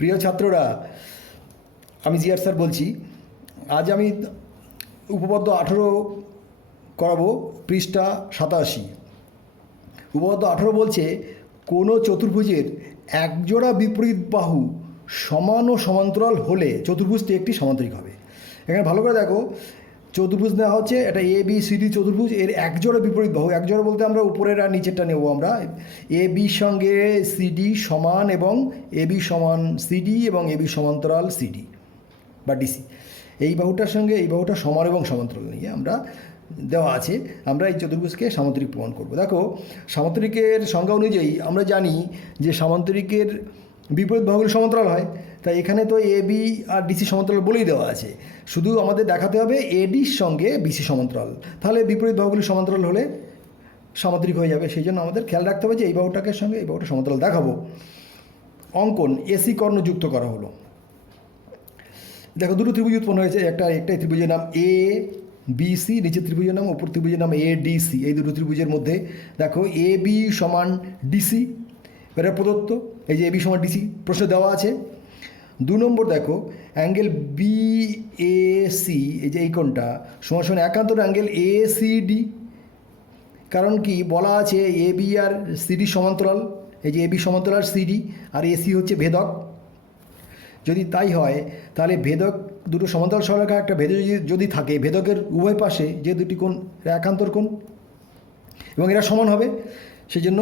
প্রিয় ছাত্ররা, আমি জিয়ার স্যার বলছি। আজ আমি উপপাদ্য 18 করাবো, পৃষ্ঠা 87। উপপাদ্য 18 বলছে, কোনো চতুর্ভুজের একজোড়া বিপরীত বাহু সমান ও সমান্তরাল হলে চতুর্ভুজটি একটি সামান্তরিক হবে। এখানে ভালো করে দেখো, চতুর্ভুজ নেওয়া হচ্ছে, এটা এ বি সি ডি চতুর্ভুজ, এর একজোড়া বিপরীত বাহু। একজোড়া বলতে আমরা উপরের আর নিচেরটা নেব। আমরা এ বির সঙ্গে সিডি সমান এবং এ বি সমান সিডি এবং এ বি সমান্তরাল সিডি বা ডিসি, এই বাহুটার সঙ্গে এই বাহুটা সমান এবং সমান্তরাল নিয়ে আমরা দেওয়া আছে। আমরা এই চতুর্ভুজকে সামান্তরিক প্রমাণ করব। দেখো, সামান্তরিকের সংজ্ঞা অনুযায়ী আমরা জানি যে সামান্তরিকের বিপরীত বাহুগুলো সমান্তরাল হয়। তাই এখানে তো এ বি আর ডিসি সমান্তরাল বলেই দেওয়া আছে, শুধু আমাদের দেখাতে হবে এডির সঙ্গে বিসি সমান্তরাল, তাহলে বিপরীত বাহুগুলি সমান্তরাল হলে সামান্তরিক হয়ে যাবে। সেই জন্য আমাদের খেয়াল রাখতে হবে যে এই বাহুটাকে সঙ্গে এই বাহুটা সমান্তরাল দেখাবো। অঙ্কন, এসি কর্ণ যুক্ত করা হলো। দেখো, দুটো ত্রিভুজ উৎপন্ন হয়েছে। একটাই ত্রিভুজের নাম এ বি সি, নিচের ত্রিভুজের নাম, ওপর ত্রিভুজের নাম এ ডি সি। এই দুটো ত্রিভুজের মধ্যে দেখো এ বি সমান ডিসি, এটা প্রদত্ত। এই যে এ বি সমান ডিসি প্রশ্নে দেওয়া আছে। 2 নম্বর দেখো, অ্যাঙ্গেল বি এ সি, এই যে এই কোণটা সমান সমান একান্তর অ্যাঙ্গেল এ সি ডি। কারণ কি বলা আছে, এ বি আর সিডি সমান্তরাল। এই যে এ বি সমান্তরাল সিডি, আর এসি হচ্ছে ভেদক। যদি তাই হয় তাহলে ভেদক দুটো সমান্তরাল সরলরেখা একটা ভেদক যদি থাকে, ভেদকের উভয় পাশে যে দুটি কোণ একান্তর কোণ এবং এরা সমান হবে। সেই জন্য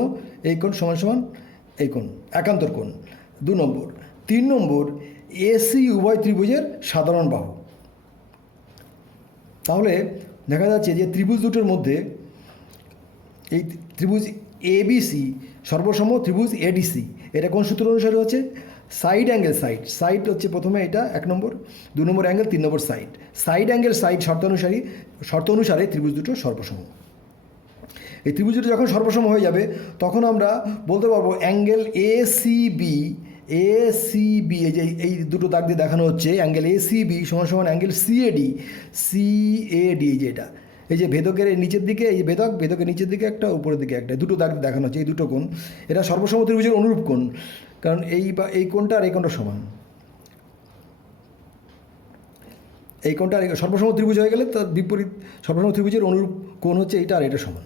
এই কোণ সমান সমান এই কোণ একান্তর কোণ। 2 নম্বর। 3 নম্বর, এসি উভয় ত্রিভুজের সাধারণ বাহু। তাহলে দেখা যাচ্ছে যে ত্রিভুজ দুটোর মধ্যে এই ত্রিভুজ এবিসি সর্বসম ত্রিভুজ এডিসি, এটা কোন সূত্র অনুসারে হচ্ছে? Side angle side. সাইড হচ্ছে প্রথমে এটা 1 নম্বর, 2 নম্বর অ্যাঙ্গেল, 3 নম্বর সাইড। সাইড অ্যাঙ্গেল সাইড শর্ত অনুসারে ত্রিভুজ দুটো সর্বসম। এই ত্রিভুজ দুটো যখন সর্বসম হয়ে যাবে তখন আমরা বলতে পারবো অ্যাঙ্গেল এ সি বি, এই যে এই দুটো দাগ দিয়ে দেখানো হচ্ছে, অ্যাঙ্গেল এ সি বি সমান সমান অ্যাঙ্গেল সিএডি। এই যে এটা, এই যে ভেদকের নিচের দিকে এই ভেদকের নিচের দিকে একটা, উপরের দিকে একটা, দুটো দাগ দেখানো হচ্ছে। এই দুটো কোণ এটা সর্বসম ত্রিভুজের অনুরূপ কোণ, কারণ এই কোণটা আর এই কোণটা সমান। এই কোণটা আর সর্বসম ত্রিভুজ হয়ে গেলে তার বিপরীত সর্বসম ত্রিভুজের অনুরূপ কোণ হচ্ছে এইটা আর এটা সমান।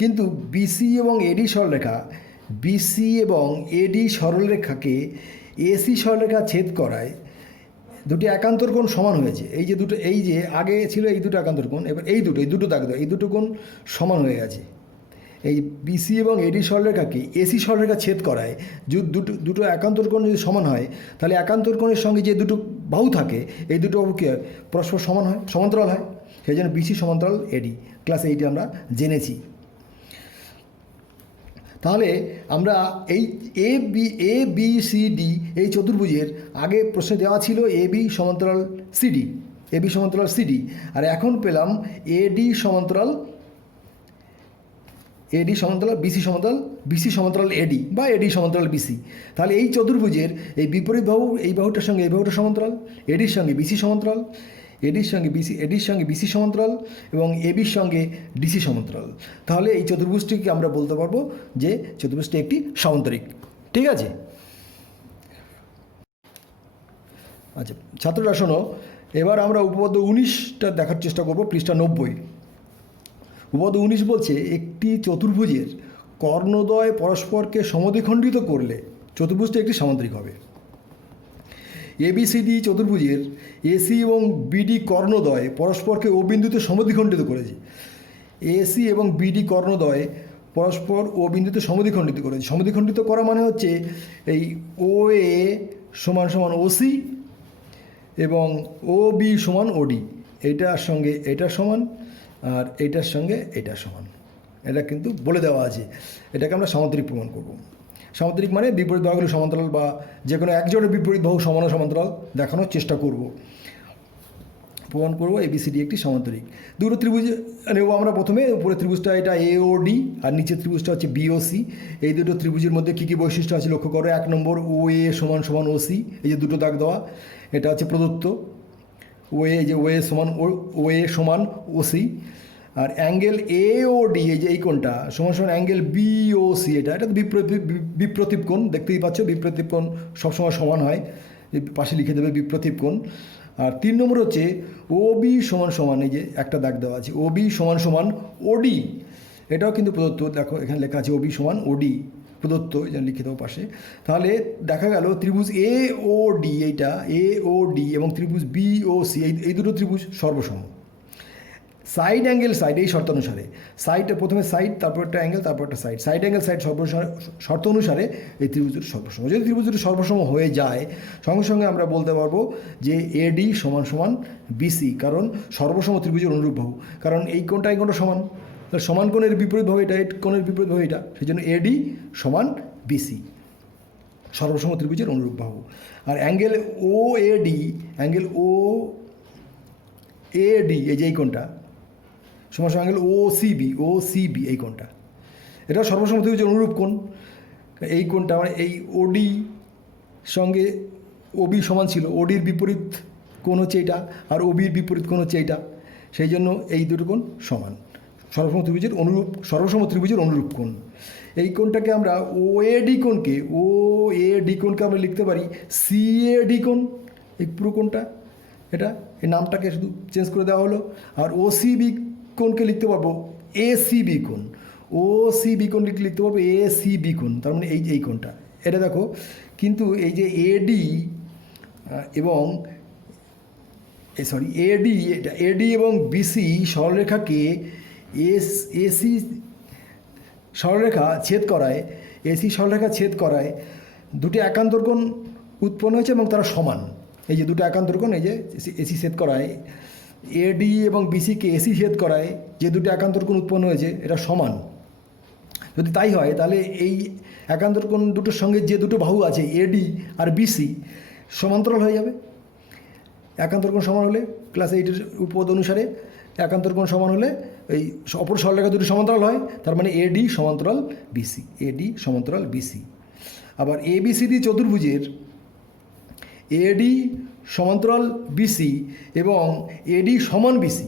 কিন্তু বিসি এবং এডি সরলরেখা, বিসি এবং এডি সরলরেখাকে এসি সরলরেখা ছেদ করায় দুটি একান্তর কোণ সমান হয়েছে। এই যে দুটো, এই যে আগে ছিল এই দুটো একান্তর কোণ, এবার এই দুটো দাগ দাও, এই দুটো কোণ সমান হয়ে গেছে। এই বিসি এবং এডি সরলরেখাকে এসি সরলরেখা ছেদ করায় দুটো একান্তর কোণ যদি সমান হয়, তাহলে একান্তর কোণের সঙ্গে যে দুটো বাহু থাকে এই দুটো বাহু কি হয়? পরস্পর সমান হয়, সমান্তরাল হয়। সেই জন্য বিসি সমান্তরাল এডি। ক্লাস 8 আমরা জেনেছি। তাহলে আমরা এই এ বি সি ডি এই চতুর্ভুজের আগে প্রশ্নে দেওয়া ছিল এ বি সমান্তরাল সিডি, আর এখন পেলাম এডি সমান্তরাল বিসি সমান্তরাল এডি বা এডি সমান্তরাল বিসি। তাহলে এই চতুর্ভুজের এই বিপরীত বাহু, এই বাহুটার সঙ্গে এই বাহুটা সমান্তরাল, এডির সঙ্গে বিসি সমান্তরাল, এডির সঙ্গে বিসি সমান্তরাল এবং এবির সঙ্গে ডিসি সমান্তরাল। তাহলে এই চতুর্ভুজটিকে আমরা বলতে পারবো যে চতুর্ভুজটি একটি সামান্তরিক। ঠিক আছে? আচ্ছা ছাত্ররা শোনো, এবার আমরা উপপাদ্য 19টা দেখার চেষ্টা করব, পৃষ্ঠা 90। উপপাদ্য 19 বলছে, একটি চতুর্ভুজের কর্ণদ্বয় পরস্পরকে সমদ্বিখণ্ডিত করলে চতুর্ভুজটি একটি সামান্তরিক হবে। এবিসিডি চতুর্ভুজের এসি এবং বিডি কর্ণদ্বয় পরস্পরকে ও বিন্দুতে সমদ্বিখণ্ডিত করেছে। এসি এবং বিডি কর্ণদ্বয় পরস্পর ও বিন্দুতে সমদ্বিখণ্ডিত করেছে। সমদ্বিখণ্ডিত করা মানে হচ্ছে এই ও এ সমান সমান ওসি এবং ও বি সমান ওডি, এইটার সঙ্গে এটা সমান আর এইটার সঙ্গে এটা সমান। এটা কিন্তু বলে দেওয়া আছে। এটাকে আমরা সামান্তরিক প্রমাণ করব। সামান্তরিক মানে বিপরীত বাহুগুলো সমান্তরাল বা যে কোনো একজোড়ের বিপরীত বাহু সমান ও সমান্তরাল দেখানোর চেষ্টা করব, প্রমাণ করব এবিসিডি একটি সামান্তরিক। দুটো ত্রিভুজ নেব আমরা। প্রথমে উপরের ত্রিভুজটা এটা এওডি আর নিচের ত্রিভুজটা হচ্ছে বিওসি। এই দুটো ত্রিভুজের মধ্যে কী কী বৈশিষ্ট্য আছে লক্ষ্য করো। 1 নম্বর, ও এ সমান সমান ওসি, এই যে দুটো দাগ দেওয়া, এটা হচ্ছে প্রদত্ত। ও এ, যে ও এ সমান ওসি। আর অ্যাঙ্গেল এ ও ডি, এই যে এই কোণটা সমান সমান অ্যাঙ্গেল বি ও সি, এটা তো বিপ্রতীপ কোণ, দেখতেই পাচ্ছ বিপ্রতীপ কোণ সবসময় সমান হয়, পাশে লিখে দেবে বিপ্রতীপ কোণ। আর 3 নম্বর হচ্ছে ও বি সমান সমান, এই যে একটা দাগ দেওয়া আছে, ও বি সমান সমান ওডি, এটাও কিন্তু প্রদত্ত, দেখো এখানে লেখা আছে ও বি সমান ওডি প্রদত্ত, এটা লিখে দেবো পাশে। তাহলে দেখা গেল ত্রিভুজ এ ও ডি, এইটা এ ও ডি এবং ত্রিভুজ বি ও সি, এই দুটো ত্রিভুজ সর্বসম। সাইড অ্যাঙ্গেল সাইড, এই শর্ত অনুসারে সাইডে প্রথমে সাইড, তারপর একটা অ্যাঙ্গেল, তারপর একটা সাইড, সাইড অ্যাঙ্গেল সাইড শর্ত অনুসারে এই ত্রিভুজ দুটো সর্বসম। যদি ত্রিভুজ দুটো সর্বসম হয়ে যায় সঙ্গে সঙ্গে আমরা বলতে পারবো যে এডি সমান সমান বিসি, কারণ সর্বসম ত্রিভুজের অনুরূপ বাহু, কারণ এই কোণটা সমান, সমান কোণের বিপরীত বাহু এটা, এই কোণের বিপরীত বাহু এটা, সেই জন্য এডি সমান বিসি, সর্বসম ত্রিভুজের অনুরূপ বাহু। আর অ্যাঙ্গেল ও এডি, অ্যাঙ্গেল ও এডি, এই যে এই কোণটা সমান সমান অ্যাঙ্গেল ও সিবি, এই কোণটা এটাও সর্বসম ত্রিভুজের অনুরূপ কোণ। এই কোণটা মানে এই ওডি সঙ্গে ওবি সমান ছিল, ওডির বিপরীত কোণ হচ্ছে এটা, আর ওবির বিপরীত কোণ হচ্ছে এইটা, সেই জন্য এই দুটো কোণ সমান, সর্বসম ত্রিভুজের অনুরূপ কোণ। এই কোণটাকে আমরা ও এ ডি কোণকে আমরা লিখতে পারি সি এ ডি কোণ, এই পুরো কোণটা এটা, এই নামটাকে শুধু চেঞ্জ করে দেওয়া হলো। আর ও সি বি কোণকে লিখতে পারবো এ সি বি কোণ, ও সি বি কোণ লিখতে পারবো এ সি বি কোণ, তার মানে এই কোণটা এটা দেখো। কিন্তু এই যে এডি এবং এডি এবং বিসি সরলরেখাকে এসি সরলরেখা ছেদ করায় দুটি একান্তর কোণ উৎপন্ন হয়েছে এবং তারা সমান। এই যে দুটো একান্তর কোণ, এই যে এসি ছেদ করায়, এডি এবং বিসিকে এসি ছেদ করায় যে দুটো একান্তর কোণ উৎপন্ন হয়েছে এটা সমান। যদি তাই হয় তাহলে এই একান্তর কোণ দুটোর সঙ্গে যে দুটো বাহু আছে এডি আর বিসি সমান্তরাল হয়ে যাবে। একান্তর কোণ সমান হলে ক্লাস 8-এর উপপাদ অনুসারে একান্তর কোণ সমান হলে এই অপর সরলরেখা দুটো সমান্তরাল হয়, তার মানে এডি সমান্তরাল বিসি। আবার এবিসিডি চতুর্ভুজের এডি সমান্তরাল বিসি এবং এডি সমান বিসি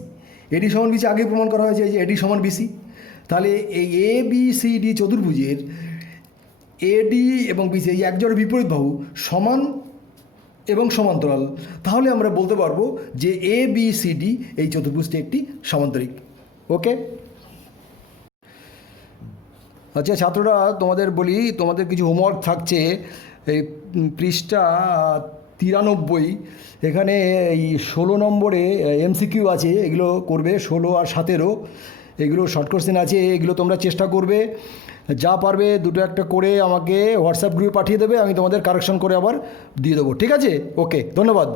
আগে প্রমাণ করা হয়েছে, এই যে এডি সমান বিসি। তাহলে এই এবিসিডি চতুর্ভুজের এডি এবং বিসি, এই একজোড়া বিপরীত বাহু সমান এবং সমান্তরাল, তাহলে আমরা বলতে পারবো যে এবিসিডি এই চতুর্ভুজটি একটি সামান্তরিক। ওকে, আচ্ছা ছাত্ররা, তোমাদের বলি, তোমাদের কিছু হোমওয়ার্ক থাকছে। এই পৃষ্ঠা 93, এখানে এই 16 নম্বরে এমসিকিউ আছে, এগুলো করবে। 16 আর 17 এগুলো শর্ট কোশ্চেন আছে, এগুলো তোমরা চেষ্টা করবে, যা পারবে দুটো একটা করে আমাকে হোয়াটসঅ্যাপ গ্রুপে পাঠিয়ে দেবে, আমি তোমাদের কারেকশন করে আবার দিয়ে দেবো। ঠিক আছে? ওকে, ধন্যবাদ।